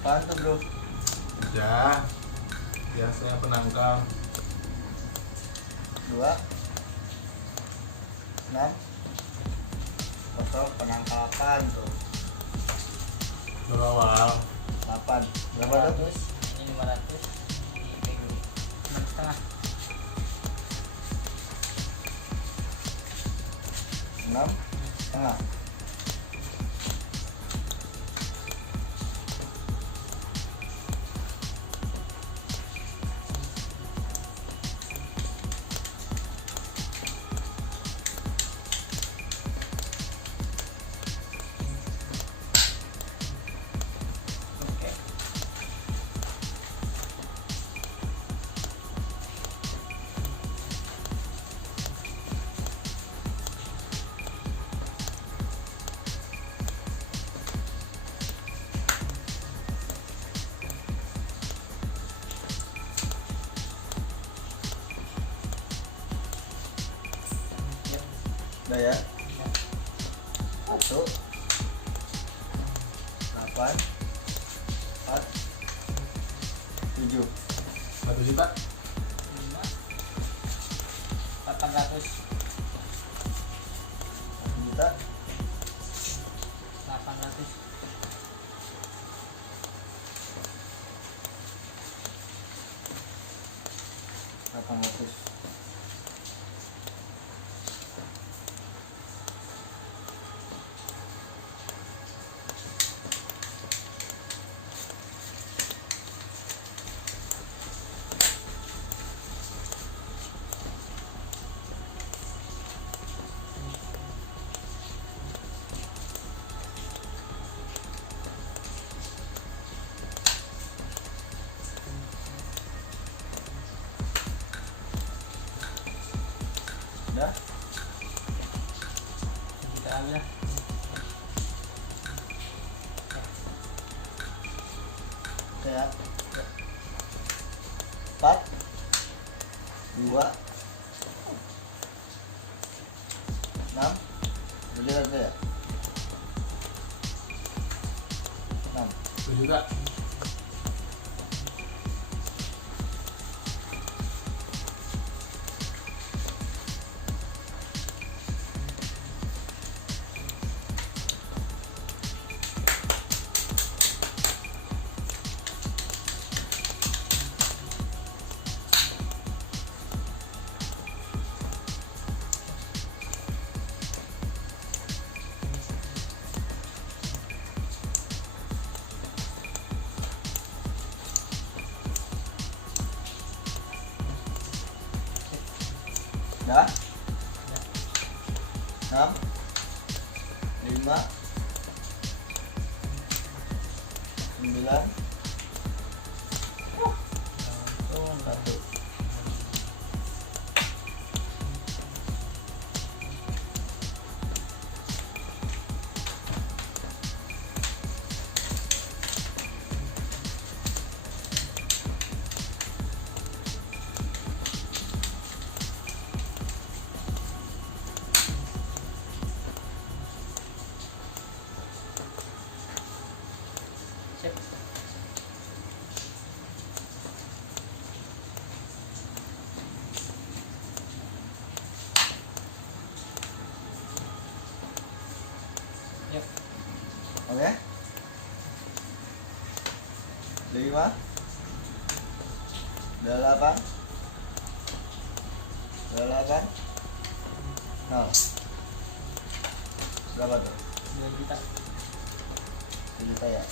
Apaan tuh bro? Udah. Biasanya penangkal. 2 6 kosong penangkal apaan tuh? Baru awal. 8 berapa tuh? 500 ini 500 ini ping 6,5 6 setengah. oke. Udah ya. 1 8 4 7 1 juta. 5 800 1 juta 800 800. Udah. kita ambil lah. Oke ya. 4 2 6 udah lihat ya. 6 1 juta. Udah. 6 5 9 Langsung 1. sip. Yuk. Oke. 5 8 8 0 berapa tuh? 2 juta 1 juta ya.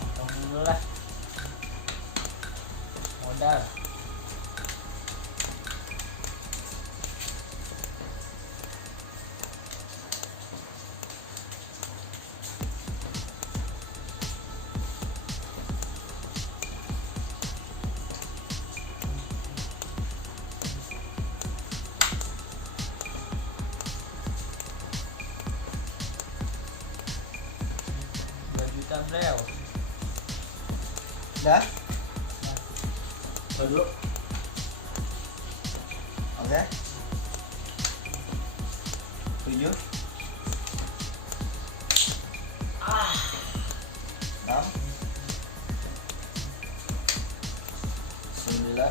potong dulu lah modal. Juta beliau. Dah? Taruh dulu. Oke. 7. 6. 9.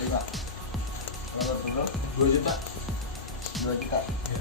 5. Berapa tuh bro? 2 juta. 2 juta. Ya.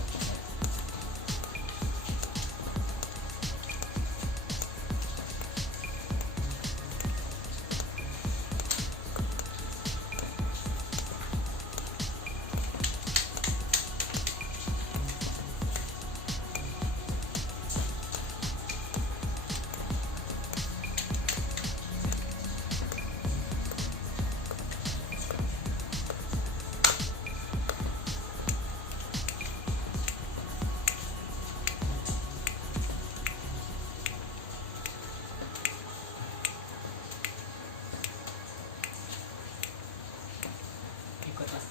Ikut lah.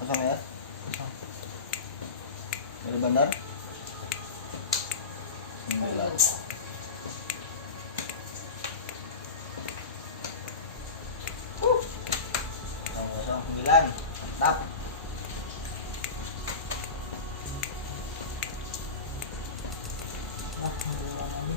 Kosong ya. Kosong. Dari bandar. 9. Kosong 9. Tap. Ah, berulang lagi.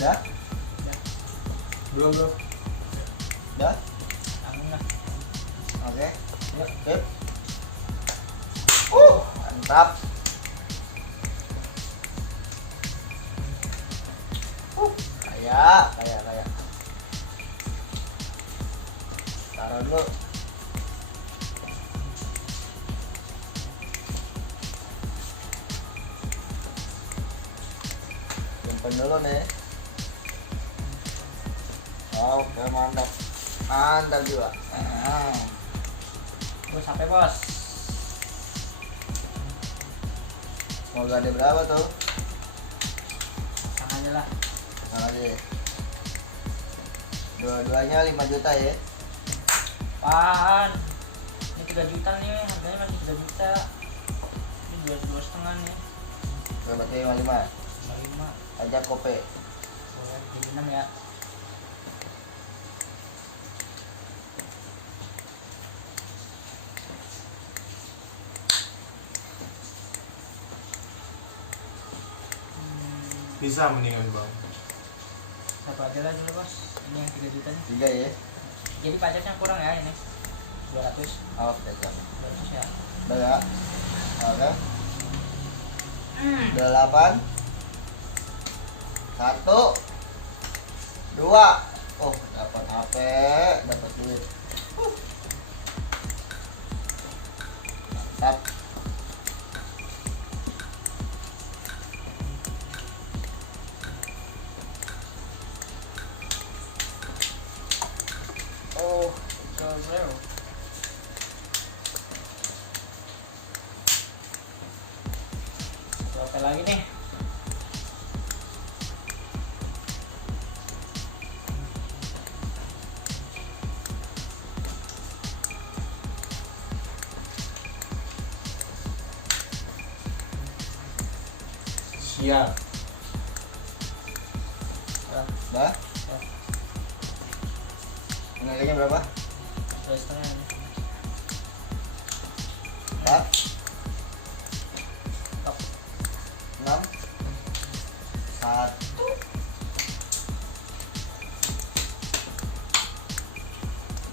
Dah? Belum, bro. Dah? Aman lah. Oke. Yuk, sip. Mantap. Kaya. Taruh dulu. Simpen dulu nih. Oke, mantap. Mantap juga. Bos sampai bos. Semoga ada berapa tuh? Sang aja lah. Nah, aja. Dua-duanya 5 juta ya. Apaan? Ini 3 juta nih, harganya masih 3 juta. Ini 2,5 nih. Berarti 55. 5. Ajak kope. Boleh jadi 6 ya. Bisa mendingan, Bang. Satu aja lah dulu bos. Ini yang 3 juta nih. 3 ya. Jadi pajaknya kurang ya ini. 200. Oke, siap. 200 ya. Udah ya. Oke. 8. 1. 2. Oh, dapat HP, dapat duit. Mantap. Oh, bro. Oke lagi nih. Siap. Dah? Ya. Nilainya berapa? 2,5 nih. 4. Top. 6. 1.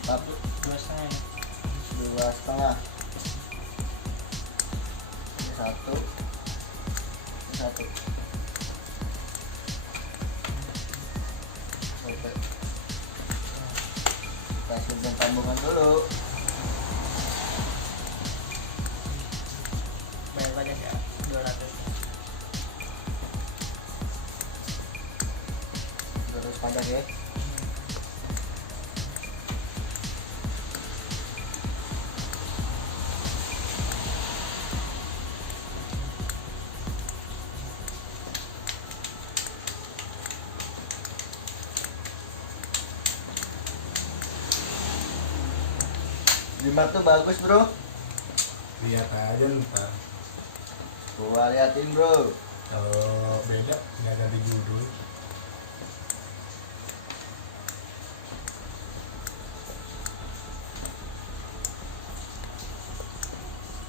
Tapi 2,5 nih. 2,5. 1. 1. Oke. Kita simpan tabungan dulu. siap aja siap 200. 200 pajak ya. Jimat tuh bagus bro. Lihat aja ntar. Gua liatin bro. Kalau beda nggak ganti judul.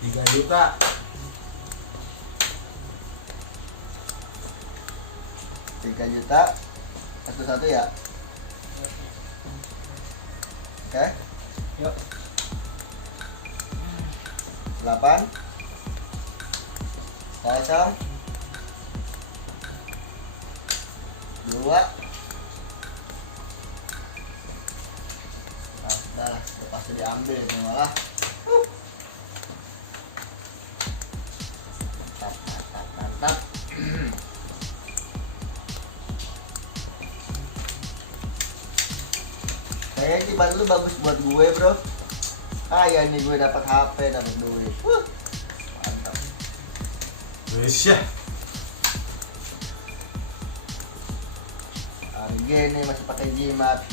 Rp3 juta. 3 juta. Satu-satu ya. Oke. Yuk. 8 kosong 2. Nah, udah lah, udah pasti diambil ini malah. Mantap, mantap, mantap. Kayaknya jimat lu bagus buat gue bro. Ya ini gue dapat HP, dapat duit. Mantap. Wes ya. Hari gini masih pakai jimat.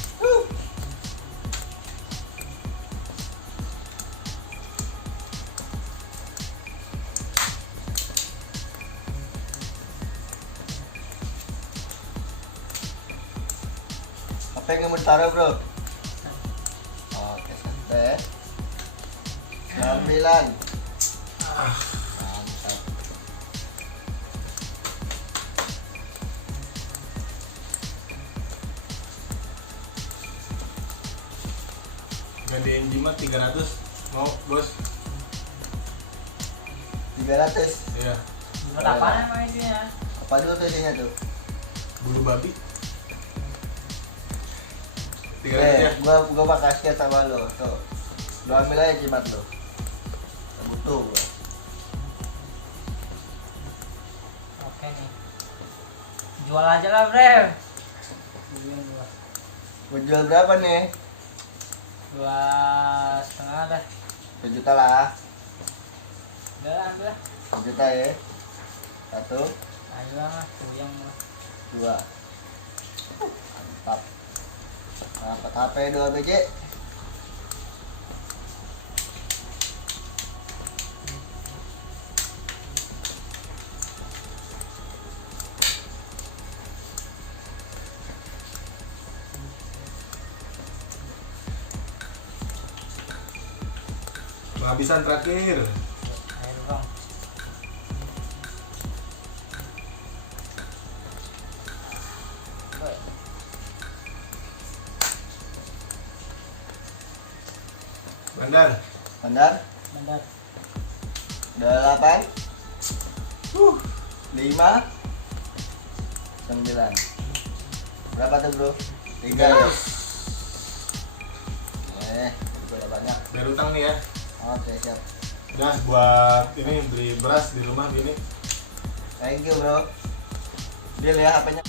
Apa yang mau ditaruh bro? Oke santai. 9. Mantap. Gantiin jimat 300. Mau bos? 300. Iya. Buat apaan emang isinya? Apa dulu tuh isinya tuh? Bulu babi. 300 ya. Gua bakal share sama lo tuh. Lo ambil aja jimat lo. Butuh gua. Oke nih. Jual aja lah, Bre. Gua jual berapa nih? 2,5 dah. 1 juta lah. Udah lah, ambil lah. 1 juta ya. 1, Ayo lah, tuyang lah. 2. Mantap. Dapat HP 2 biji. Penghabisan terakhir. Ayo bang. Bandar. Bandar. Bandar. Udah 8. 5. 9. Berapa tuh bro? 3 ya? Gua udah banyak. Biar utang nih ya. Oke siap. Udah buat ini beli beras di rumah gini. Thank you bro. Deal ya HP-nya.